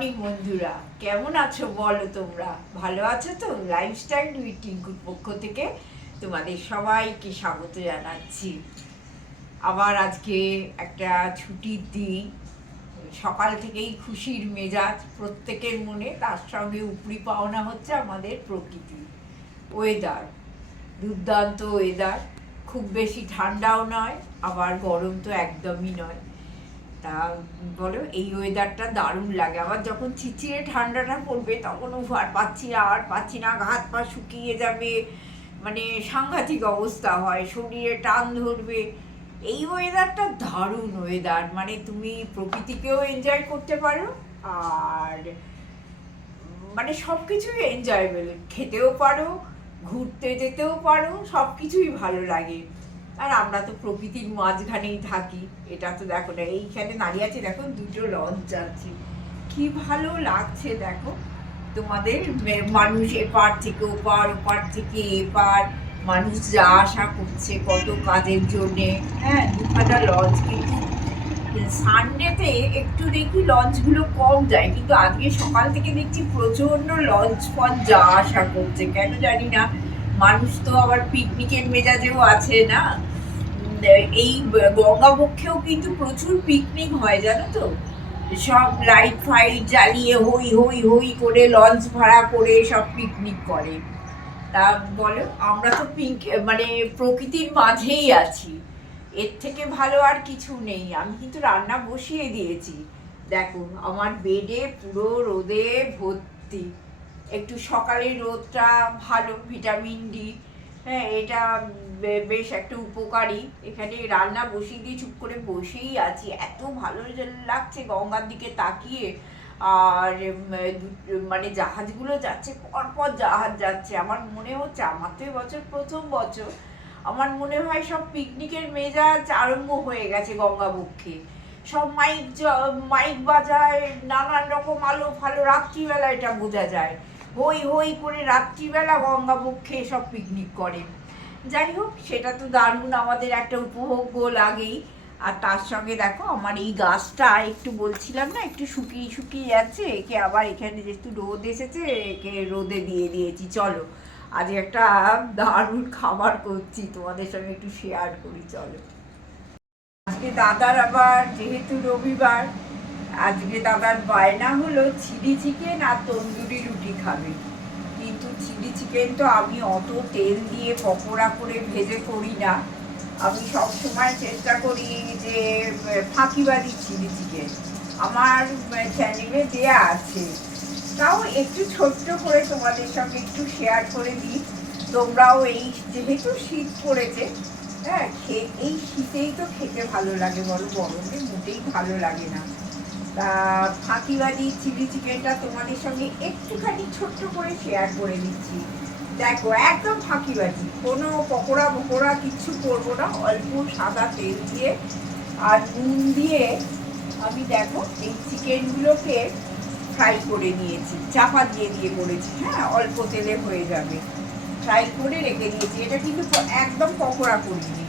Morning বন্ধুরা। কেমন আছো বলো তোমরা? ভালো আছো তো? লাইফস্টাইল উইথ টিঙ্কুর পক্ষ থেকে তোমাদের সবাইকে স্বাগত জানাচ্ছি। আবার আজকে একটা ছুটির দিন। সকাল থেকেই খুশির মেজাজ, প্রত্যেকের মনে, তার সঙ্গে উপরি পাওনা হচ্ছে আমাদের প্রকৃতি। ওয়েদার দুর্দান্ত ওয়েদার খুব বেশি ঠান্ডাও নয়, আবার গরম তো একদমই নয়। তা বলো এই ওয়েদারটা দারুণ লাগে। আবার যখন চিচিয়ে ঠান্ডাটা পড়বে, তখন আর পাচ্ছি না আর পাচ্ছি না হাত পা শুকিয়ে যাবে। মানে সাংঘাতিক অবস্থা হয়, শরীরে টান ধরবে। এই ওয়েদারটা দারুণ ওয়েদার মানে তুমি প্রকৃতিকেও এনজয় করতে পারো, আর মানে সব কিছুই এনজয়েবল খেতেও পারো, ঘুরতে যেতেও পারো সব কিছুই ভালো লাগে। আর আমরা তো প্রকৃতির মাঝখানেই থাকি, এটা তো দেখো না, এইখানে দাঁড়িয়ে আছে, দেখো দুটো লঞ্চ যাচ্ছে কি ভালো লাগছে, দেখো। তোমাদের মানুষ এপার থেকে ওপার ওপার থেকে এপার, মানুষ যা আশা করছে, কত কাজের জন্যে। হ্যাঁ দুখানা লঞ্চ কিন্তু সানডেতে একটু দেখি লঞ্চগুলো কম যায়, কিন্তু আজকে সকাল থেকে দেখছি প্রচণ্ড লঞ্চ ফঞ্চ যা আশা করছে, কেন জানি না। মানুষ তো আবার পিকনিকের মেজাজেও আছে না? এই গঙ্গাবক্ষেও কিন্তু প্রচুর পিকনিক হয়, জানো তো? সব লাইট ফাইট জ্বালিয়ে হই হই হই করে লঞ্চ ভাড়া করে সব পিকনিক করে। তা বলো, আমরা তো পিঙ্ক মানে প্রকৃতির মাঝেই আছি। এর থেকে ভালো আর কিছু নেই। আমি কিন্তু রান্না বসিয়ে দিয়েছি। দেখো, আমার বেডে পুরো রোদে ভর্তি। একটু সকালের রোদটা ভালো, ভিটামিন ডি হ্যাঁ এটা বেশ একটা উপকারী। এখানে রান্না বসিয়ে দিয়ে চুপ করে বসেই আছি। এত ভালো লাগছে গঙ্গার দিকে তাকিয়ে। আর মানে জাহাজগুলো যাচ্ছে, পরপর জাহাজ যাচ্ছে। আমার মনে হচ্ছে, আমার তো এবছর প্রথম বছর। আমার মনে হয় সব পিকনিকের মেজাজ আরম্ভ হয়ে গেছে গঙ্গাবক্ষে সব মাইক মাইক বাজায়, নানান রকম আলো ফালো রাত্রিবেলা এটা বোঝা যায়। হই হই করে রাত্রিবেলা গঙ্গাবক্ষে সব পিকনিক করে যাই হোক, সেটা তো দারুণ আমাদের একটা উপভোগ্য লাগেই। আর তার সঙ্গে দেখো, আমার এই গাছটা একটু বলছিলাম না, একটু শুকিয়ে শুকিয়ে যাচ্ছে, একে আবার এখানে যেহেতু রোদ এসেছে, একে রোদে দিয়ে দিয়েছি। চলো, আজ একটা দারুণ খাবার করছি, তোমাদের সঙ্গে একটু শেয়ার করি, চলো। আজকে দাদার আবার, যেহেতু রবিবার আজকে দাদার বায়না হলো, চিলি চিকেন আর তন্দুরি রুটি খাবে। কিন্তু চিলি চিকেন তো আমি অত তেল দিয়ে পকোড়া করে ভেজে করি না। আমি সব সময় চেষ্টা করি যে ফাঁকিবাদি চিলি চিকেন। আমার চ্যানেলে দেয়া আছে। তাও একটু ছোট্ট করে তোমাদের সঙ্গে একটু শেয়ার করে দিই। তোমরাও এই যেহেতু শীত পড়েছে হ্যাঁ খে- এই শীতেই তো খেতে ভালো লাগে বলো, গরমে মোটেই ভালো লাগে না। তা ফাঁকিবাদি চিলি চিকেনটা তোমাদের সঙ্গে একটুখানি ছোট্ট করে শেয়ার করে দিচ্ছি। দেখো, একদম ফাঁকিবাজি। কোনো পকোড়া পকোড়া কিচ্ছু করব না, অল্প সাদা তেল দিয়ে আর নুন দিয়ে আমি দেখো এই চিকেনগুলোকে ফ্রাই করে নিয়েছি, চাপা দিয়ে দিয়ে করেছি হ্যাঁ অল্প তেলে হয়ে যাবে। ফ্রাই করে রেখে দিয়েছি। এটা কিন্তু একদম পকোড়া করিনি।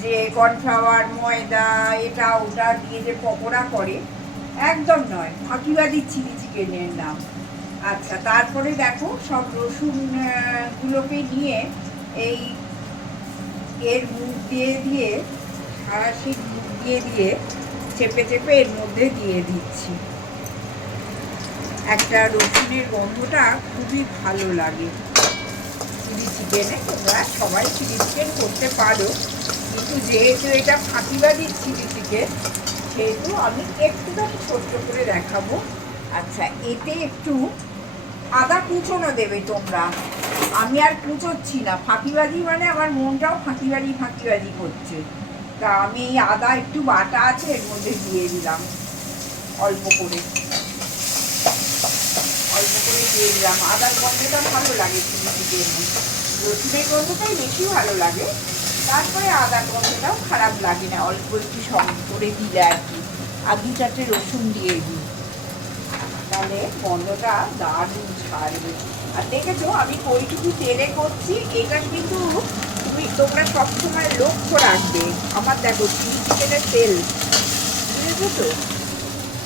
যে কর্নফ্লাওয়ার, ময়দা, এটা ওটা দিয়ে যে পকোড়া করে একদম নয় ফাঁকিবাদি চিলি চিকেনের নাম আচ্ছা তারপরে দেখো সব রসুন আহ, গুলোকে নিয়ে এই এর মুখ দিয়ে দিয়ে সারাশি মুখ দিয়ে দিয়ে চেপে চেপে এর মধ্যে দিয়ে দিচ্ছি। একটা রসুনের গন্ধটা খুবই ভালো লাগে। চিলি চিকেনে তোমরা সবাই চিলি চিকেন করতে পারো। কিন্তু যেহেতু এটা ফাঁকিবাদি চিলি চিকেন সেহেতু আমি একটুখানি ছোট্ট করে দেখাবো। আচ্ছা এতে একটু আদা কুচোনো দেবে তোমরা। আমি আর কুচোচ্ছি না, ফাঁকিবাজি মানে আমার মনটাও ফাঁকিবাজি ফাঁকিবাজি করছে। তা আমি এই আদা, একটু বাটা আছে, এর মধ্যে দিয়ে দিলাম। অল্প করে। অল্প করে দিয়ে দিলাম। আদার গন্ধটা ভালো লাগে চিকেনে রসুনের গন্ধটাই বেশি ভালো লাগে। তারপরে আদার গন্ধটাও খারাপ লাগে না, অল্প একটু সঙ্গ করে দিলে আর কি। আর দু চারটে রসুন দিয়ে দিই। তাহলে গন্ধটা দারুণ ছাড়বে। আর দেখেছ, আমি কইটুকু তেলে করছি, এটা কিন্তু তুমি, তোমরা সবসময় লক্ষ্য রাখবে। আমার দেখো চিলি চিকেনের তেল। বুঝেছ তো?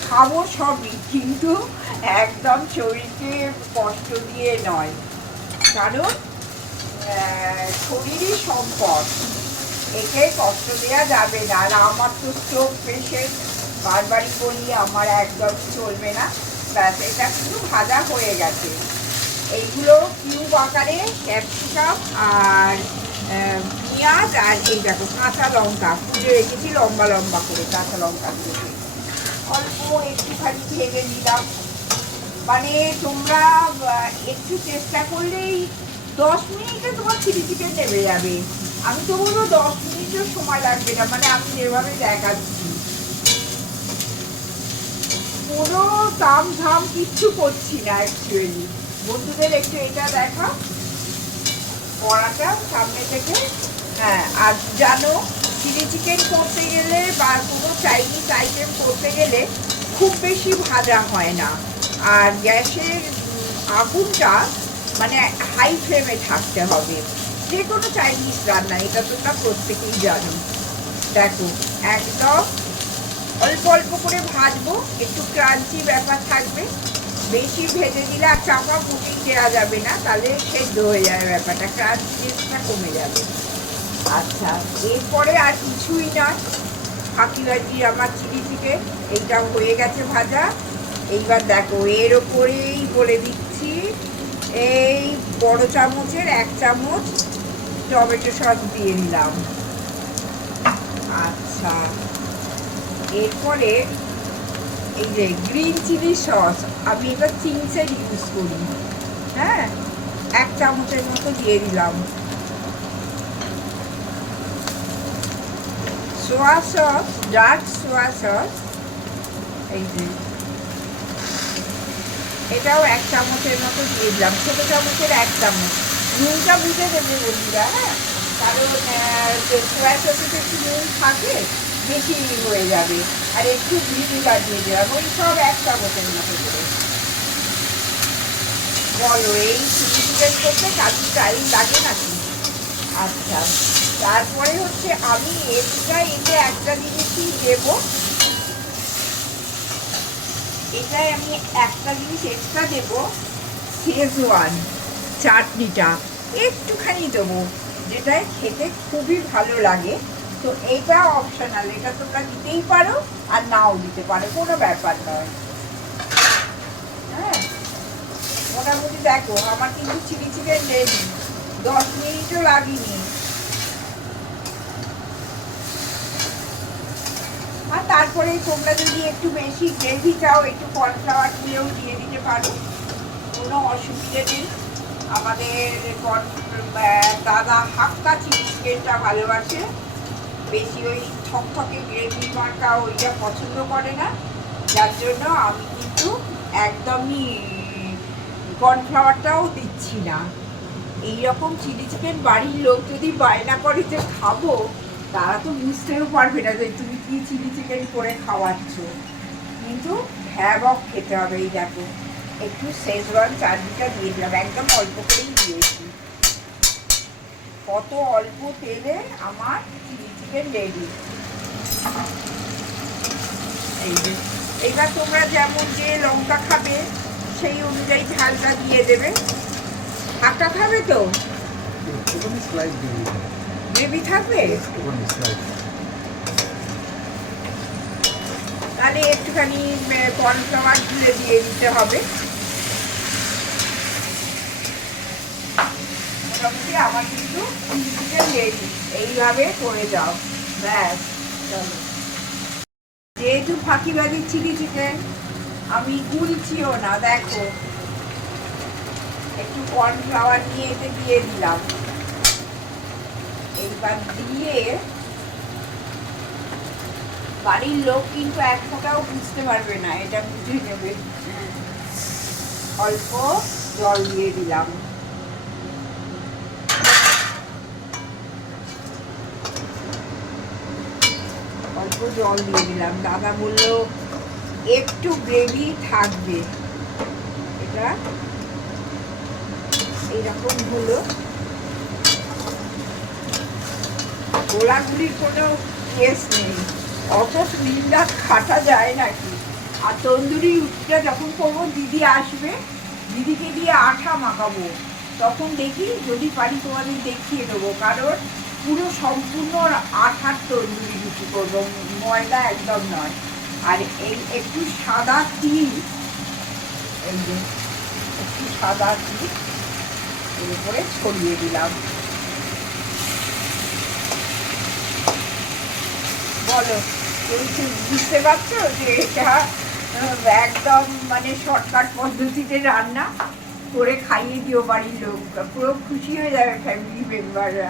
খাব সবই, কিন্তু একদম শরীরকে কষ্ট দিয়ে নয়। কারণ শরীরই সম্পদ। একে কষ্ট দেওয়া যাবে না। আর আমার তো স্ট্রোক পেশেন্ট বারবারই বলি, আমার একদম চলবে না। ব্যাস, এটা কিন্তু ভাজা হয়ে গেছে। এইগুলো কিউব আকারে ক্যাপসিকাম আর পেঁয়াজ আর এই দেখো কাঁচা লঙ্কা। পুজো রেখেছি লম্বা লম্বা করে কাঁচা লঙ্কা অল্প একটুখানি ভেঙে নিলাম। মানে তোমরা একটু চেষ্টা করলেই দশ মিনিটে তোমার চিকেন নেমে যাবে। আমি তো বলব দশ মিনিটও সময় লাগবে না মানে আমি যেভাবে দেখাচ্ছি। কোনো দাম ধাম কিচ্ছু করছি না অ্যাকচুয়ালি বন্ধুদের একটু এটা দেখা। কড়াটা সামনে থেকে। হ্যাঁ আর জানো, চিলি চিকেন করতে গেলে বা কোনো চাইনিজ আইটেম করতে গেলে খুব বেশি ভাজা হয় না। আর গ্যাসের আগুনটা মানে হাই ফ্লেমে থাকতে হবে। যে কোনো চাইনিজ রান্না, এটা তোমরা প্রত্যেকেই জানো। দেখো, একদম অল্প অল্প করে ভাজবো, একটু ক্রাঞ্চি ব্যাপার থাকবে। বেশি ভেজে দিলে আর চাপা ফুটিয়ে দেওয়া যাবে না, তাহলে সেদ্ধ হয়ে যাবে ব্যাপারটা ক্রাঞ্চিটা কমে যাবে। আচ্ছা এরপরে আর কিছুই নয় ফাঁকি ভাজি আমার চিলি চিকেন এইটা হয়ে গেছে ভাজা। এইবার দেখো, এর ওপরেই বলে দিচ্ছি, এই বড় চামচের এক চামচ টমেটো সস দিয়ে দিলাম। আচ্ছা। এরপরে এই যে গ্রিন চিলি সস, আমি এবার চিংসের ইউজ করি। হ্যাঁ? এক চামচের মতো দিয়ে দিলাম। Soya sauce, dark soya sauce, এই যে। এটাও এক চামচের মতো দিয়ে দিলাম। ছোটো চামচের এক চামচ। নুনটা বুঝে দেবে বন্ধুরা হ্যাঁ? কারণ সোয়া সসে একটু নুন থাকে, বেশি হয়ে যাবে। আর একটু ভিনিগার দিয়ে দিলাম ওই সব এক চামচের মতো করে। বলো, এই চিকেন করতে কাজু টাইম লাগে নাকি? আচ্ছা তারপরে হচ্ছে আমি এক্সট্রা এটা একটা জিনিসই দেবো। এটাই আমি একটা জিনিস এক্সট্রা দেবো, শেজওয়ান। চাটনিটা একটুখানি দেবো যেটা খেতে খুবই ভালো লাগে। তো এটা অপশনাল এটা তোমরা দিতেই পারো আর নাও দিতে পারো, কোনো ব্যাপার নয়। হ্যাঁ মোটামুটি দেখো, আমার কিন্তু চিলি চিকেন রেডি দশ মিনিটও লাগেনি। আর তারপরে তোমরা যদি একটু বেশি গ্রেভি চাও, একটু কর্নফ্লাওয়ার দিয়েও দিয়ে দিতে পারো, কোনো অসুবিধে নেই। আমাদের দাদা হাক্কা চিকেনটা ভালোবাসে। বেশি ওই থকথকে গ্রেভি মার্কা ওইটা পছন্দ করে না। যার জন্য আমি কিন্তু একদমই কর্নফ্লাওয়ারটাও দিচ্ছি না। এইরকম চিলি চিকেন বাড়ির লোক যদি বায়না করে যে খাব, তারা তো বুঝতেও পারবে না যে তুমি কি চিলি চিকেন করে খাওয়াচ্ছ। কিন্তু ভ্যাবক খেতে হবে এই দেখো। একটু শেজওয়ান চাটনিটা দিয়ে দিলাম। একদম অল্প করেই দিয়েছি। কত অল্প তেলে আমার চিলি চিকেন রেডি এই যে এইবার তোমরা যেমন যে লঙ্কা খাবে সেই অনুযায়ী ঝালটা দিয়ে দেবে। হাঁটা খাবে তো। গ্রেভি থাকবে একটুখানি স্লাইস তাহলে একটুখানি কর্নফ্লাওয়ার তুলে দিয়ে দিতে হবে। মোটামুটি আমার কিন্তু এইভাবে করে যাও ব্যাস, চলো। যেহেতু ফাঁকিবাজি চিলি চিকেন, আমি গুলছিও না, দেখো। একটু কর্নফ্লাওয়ার নিয়ে এতে দিয়ে দিলাম। এইবার দিয়ে বাড়ির লোক কিন্তু এক ফোঁটাও বুঝতে পারবে না, এটা বুঝে নেবে। অল্প জল দিয়ে দিলাম। অল্প জল দিয়ে দিলাম। দাদা বলল, একটু গ্রেভি থাকবে। এটা এইরকম হলো। গোলাগুলির কোনো কেস নেই। অত নিন্দা খাটা যায় নাকি? আর তন্দুরি রুটিটা যখন করব, দিদি আসবে, দিদিকে দিয়ে আঠা মাখাবো। তখন দেখি যদি পারি তোমাদের দেখিয়ে দেবো, কারণ পুরো সম্পূর্ণ আঠার তন্দুরি রুটি করব, ময়দা একদম নয়। আর এই একটু সাদা তিল, এই যে একটু সাদা তিল, এর উপরে ছড়িয়ে দিলাম। বলো। বুঝতে পারছ যে এটা একদম মানে শর্টকাট পদ্ধতিতে রান্না করে খাইয়ে দিও বাড়ির লোক। পুরো খুশি হয়ে যাবে ফ্যামিলি মেম্বাররা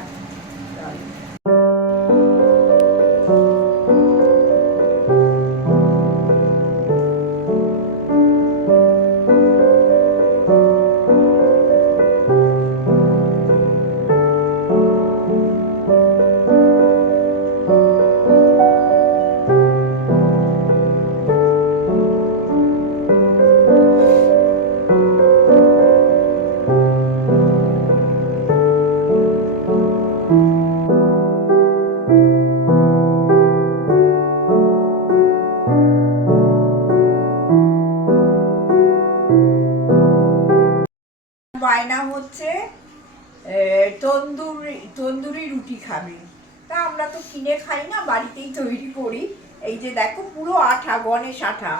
গণেশ আঠা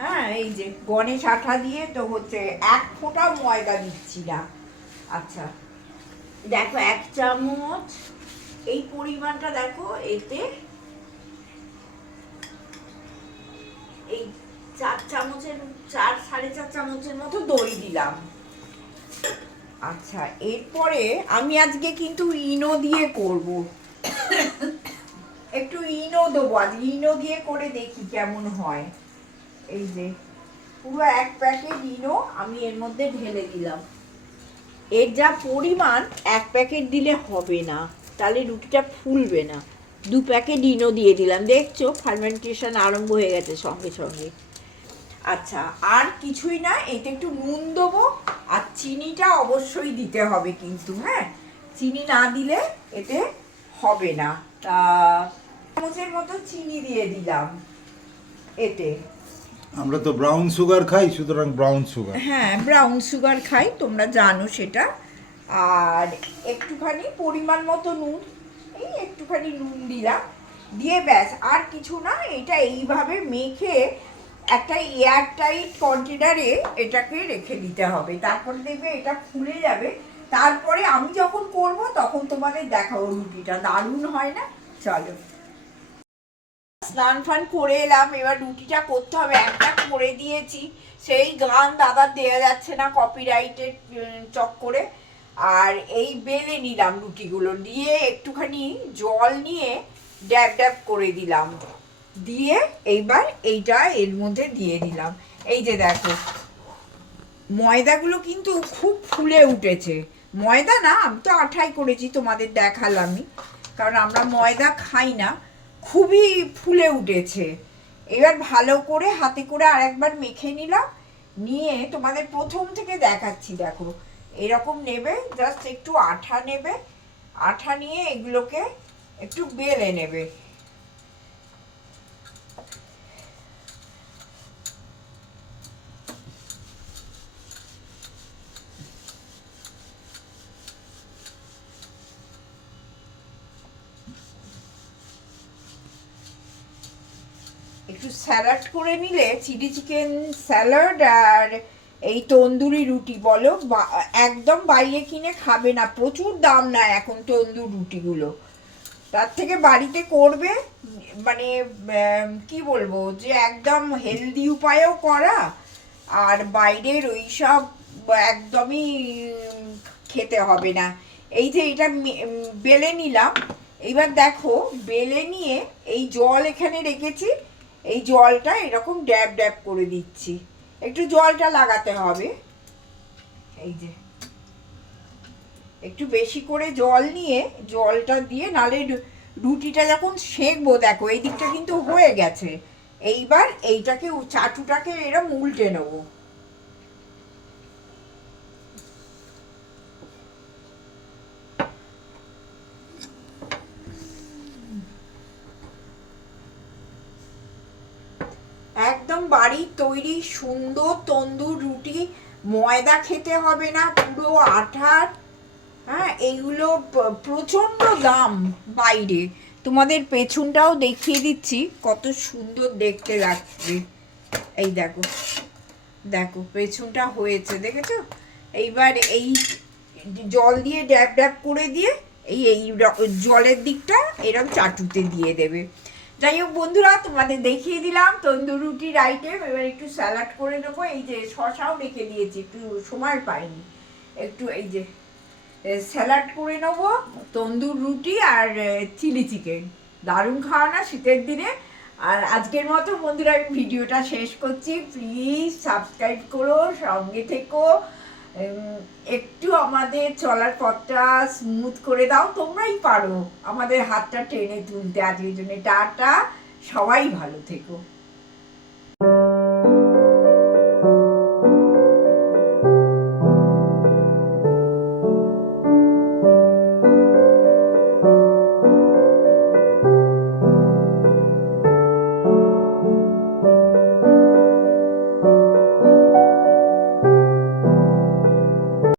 হ্যাঁ এই যে গণেশ আঠা দিয়ে তো হচ্ছে এক ফোঁটা ময়দা দিচ্ছি না। আচ্ছা দেখো এক চামচ, এই পরিমাণটা দেখো, এতে এই চার চামচের, চার, সাড়ে চার চামচের মতো দই দিলাম। আচ্ছা এরপরে আমি আজকে কিন্তু ইনো দিয়ে করব। ইনো দেবো আজ, ইনো দিয়ে করে দেখি কেমন হয়। এই যে, পুরো এক প্যাকেট ইনো আমি এর মধ্যে ঢেলে দিলাম। এর যা পরিমাণ, এক প্যাকেট দিলে হবে না, তাহলে রুটিটা ফুলবে না। দু প্যাকেট ইনো দিয়ে দিলাম, দেখছ, ফার্মেন্টেশন আরম্ভ হয়ে গেছে সঙ্গে সঙ্গে। আচ্ছা আর কিছুই না, এতে একটু নুন দেবো, আর চিনিটা অবশ্যই দিতে হবে কিন্তু হ্যাঁ? চিনি না দিলে এতে হবে না। তা চামচের মতো চিনি দিয়ে দিলাম এতে। আমরা তো ব্রাউন সুগার খাই সুতরাং ব্রাউন সুগার হ্যাঁ ব্রাউন সুগার খাই তোমরা জানো সেটা। আর একটুখানি পরিমাণ মতো নুন এই একটুখানি নুন দিলাম। দিয়ে ব্যাস আর কিছু না এটা এইভাবে মেখে একটা এয়ার টাইট কন্টেনারে এটাকে রেখে দিতে হবে। তারপর দেখবে এটা ফুলে যাবে। তারপরে আমি যখন করব তখন তোমাদের দেখাবো রুটিটা। দারুণ হয় না? চলো। স্নান ফান করে এলাম, এবার রুটিটা করতে হবে, একটা করে দিয়েছি। সেই গান দাদার দেওয়া যাচ্ছে না কপিরাইটের চক্করে আর এই বেলে নিলাম রুটিগুলো দিয়ে একটুখানি জল নিয়ে ড্যাব ড্যাব করে দিলাম। দিয়ে এইবার এইটা এর মধ্যে দিয়ে দিলাম। এই যে দেখো, ময়দাগুলো কিন্তু খুব ফুলে উঠেছে। ময়দা না, আমি তো আঠাই করেছি, তোমাদের দেখালামই। কারণ আমরা ময়দা খাই না। খুবই ফুলে উঠেছে। এবার ভালো করে হাতে করে আর একবার মেখে নিলাম। নিয়ে তোমাদের প্রথম থেকে দেখাচ্ছি, দেখো। এরকম নেবে জাস্ট একটু আঠা নেবে। আঠা নিয়ে এগুলোকে একটু বেলে নেবে একটু স্যালাড করে নিলে, চিলি চিকেন স্যালাড আর এই তন্দুরি রুটি বলো একদম বাইরে কিনে খাবে না, প্রচুর দাম না এখন তন্দুর রুটিগুলো। তার থেকে বাড়িতে করবে মানে কি বলব, যে একদম হেলদি উপায়েও করা, আর বাইরের ওই সব একদমই খেতে হবে না। এই যে এটা বেলে নিলাম, এইবার দেখো, বেলে নিয়ে এই জল এখানে রেখেছি এই জলটা এরকম ড্যাব ড্যাব করে দিচ্ছি। একটু জলটা লাগাতে হবে। এই যে। একটু বেশি করে জল নিয়ে জলটা দিয়ে নালে রুটিটা যখন সেঁকবো, দেখো এই দিকটা কিন্তু হয়ে গেছে। এইবার এইটাকে চাটুটাকে এরম উল্টে নেব একদম বাড়ির তৈরি সুন্দর তন্দুর রুটি, ময়দা খেতে হবে না, পুরো আঠার। হ্যাঁ এইগুলো প্রচণ্ড দাম বাইরে। তোমাদের পেছনটাও দেখিয়ে দিচ্ছি, কত সুন্দর দেখতে লাগছে। এই দেখো দেখো, পেছনটা হয়েছে, দেখেছ? এইবার এই জল দিয়ে ড্যাব ড্যাব করে দিয়ে, এই এই জলের দিকটা এরকম চাটুতে দিয়ে দেবে। যাই হোক বন্ধুরা, তোমাদের দেখিয়ে দিলাম তন্দুর রুটির আইটেম এবার একটু স্যালাড করে নেব। এই যে শশাও রেখে দিয়েছি, একটু সময় পাইনি। একটু এই যে স্যালাড করে নেব। তন্দুর রুটি আর চিলি চিকেন দারুণ খাওয়া না শীতের দিনে? আর আজকের মতো বন্ধুরা, আমি ভিডিওটা শেষ করছি। প্লিজ সাবস্ক্রাইব করো, সঙ্গে থেকো। একটু আমাদের চলার পথটা স্মুথ করে দাও, তোমরাই পারো। আমাদের হাতটা টেনে তুলতে। আজকের জন্য টাটা। সবাই ভালো থেকো।